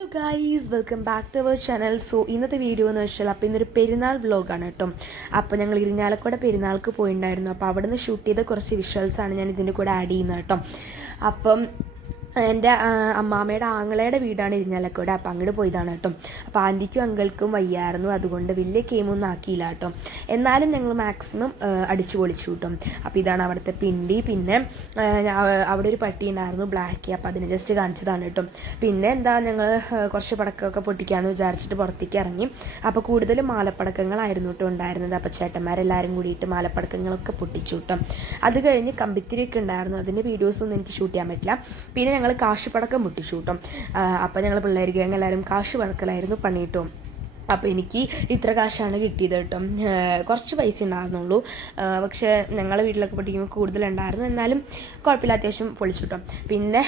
Hello guys, welcome back to our channel. So ഇന്നത്തെ video എന്ന് വെച്ചാൽ അപ്പോൾ ഇന്നൊരു പെരുന്നാൾ വ്ലോഗാണ് കേട്ടോ. അപ്പോൾ ഞങ്ങൾ ഇരിഞ്ഞാലക്കുട പെരുന്നാൾക്ക് പോയിട്ടുണ്ടായിരുന്നു. അപ്പോൾ അവിടെ നിന്ന് ഷൂട്ട് ചെയ്ത കുറച്ച് വിഷ്വൽസാണ് ഞാൻ ഇതിൻ്റെ കൂടെ ആഡ് ചെയ്യുന്നത് കേട്ടോ. അപ്പം എൻ്റെ അമ്മാമ്മയുടെ ആങ്ങളയുടെ വീടാണ് ഇരിഞ്ഞാലക്കുട. അപ്പോൾ അങ്ങോട്ട് പോയതാണ് കേട്ടോ. അപ്പോൾ ആൻറ്റിക്കും അങ്കിൾക്കും വയ്യായിരുന്നു, അതുകൊണ്ട് വലിയ ഗെയിമൊന്നും ആക്കിയില്ല കേട്ടോ. എന്നാലും ഞങ്ങൾ മാക്സിമം അടിച്ചു പൊളിച്ചു കിട്ടും. അപ്പോൾ ഇതാണ് അവിടുത്തെ പിണ്ടി. പിന്നെ അവിടെ ഒരു പട്ടി ഉണ്ടായിരുന്നു, ബ്ലാക്ക്. അപ്പോൾ അതിനെ ജസ്റ്റ് കാണിച്ചതാണ് കേട്ടോ. പിന്നെ ഞങ്ങൾ കുറച്ച് പടക്കമൊക്കെ പൊട്ടിക്കാമെന്ന് വിചാരിച്ചിട്ട് പുറത്തേക്ക് ഇറങ്ങി. അപ്പോൾ കൂടുതലും മാലപ്പടക്കങ്ങളായിരുന്നു കേട്ടോ ഉണ്ടായിരുന്നത്. അപ്പോൾ ചേട്ടന്മാരെല്ലാവരും കൂടിയിട്ട് മാലപ്പടക്കങ്ങളൊക്കെ പൊട്ടിച്ചു കിട്ടും. അത് കഴിഞ്ഞ് കമ്പിത്തിരിയൊക്കെ ഉണ്ടായിരുന്നു, അതിൻ്റെ വീഡിയോസൊന്നും എനിക്ക് ഷൂട്ട് ചെയ്യാൻ പറ്റില്ല. പിന്നെ ഞങ്ങൾ കാശുപടക്കം പൊട്ടിച്ചു കേട്ടോ. അപ്പോൾ ഞങ്ങൾ പിള്ളേർക്ക് എല്ലാവരും കാശ് പടക്കലായിരുന്നു പണി കേട്ടോ. അപ്പോൾ എനിക്ക് ഇത്ര കാശാണ് കിട്ടിയത് കേട്ടോ. കുറച്ച് പൈസ ഉണ്ടായിരുന്നുള്ളൂ, പക്ഷേ ഞങ്ങളെ വീട്ടിലൊക്കെ പൊട്ടിക്കുമ്പോൾ കൂടുതലുണ്ടായിരുന്നു. എന്നാലും കുഴപ്പമില്ല, അത്യാവശ്യം പൊളിച്ചു കേട്ടോ. പിന്നെ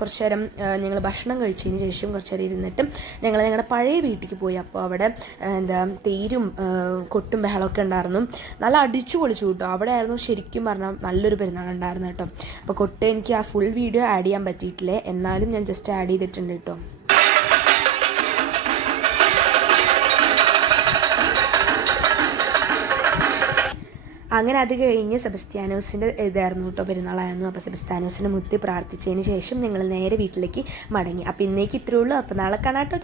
കുറച്ച് നേരം ഞങ്ങൾ ഭക്ഷണം കഴിച്ചതിന് ശേഷം കുറച്ച് നേരം ഇരുന്നിട്ട് ഞങ്ങളുടെ പഴയ വീട്ടിലേക്ക് പോയി. അപ്പോൾ അവിടെ തേരും കൊട്ടും ബഹളമൊക്കെ ഉണ്ടായിരുന്നു. നല്ല അടിച്ചു പൊളിച്ചു കേട്ടോ. അവിടെ ആയിരുന്നു ശരിക്കും പറഞ്ഞാൽ നല്ലൊരു പെരുന്നാളുണ്ടായിരുന്നു കേട്ടോ. അപ്പോൾ കൊട്ട് എനിക്ക് ആ ഫുൾ വീഡിയോ ആഡ് ചെയ്യാൻ പറ്റിയിട്ടില്ല, എന്നാലും ഞാൻ ജസ്റ്റ് ആഡ് ചെയ്തിട്ടുണ്ട് കേട്ടോ. അങ്ങനെ അത് കഴിഞ്ഞ് സെബസ്ത്യാനോസിൻ്റെ ഇതായിരുന്നു കേട്ടോ, പെരുന്നാളായിരുന്നു. അപ്പോൾ സെബസ്ത്യാനോസിനെ മുത്തി പ്രാർത്ഥിച്ചതിന് ശേഷം ഞങ്ങൾ നേരെ വീട്ടിലേക്ക് മടങ്ങി. അപ്പോൾ ഇന്നേക്ക് ഇത്രയേ ഉള്ളൂ. അപ്പോൾ നാളെ കാണാം കേട്ടോ.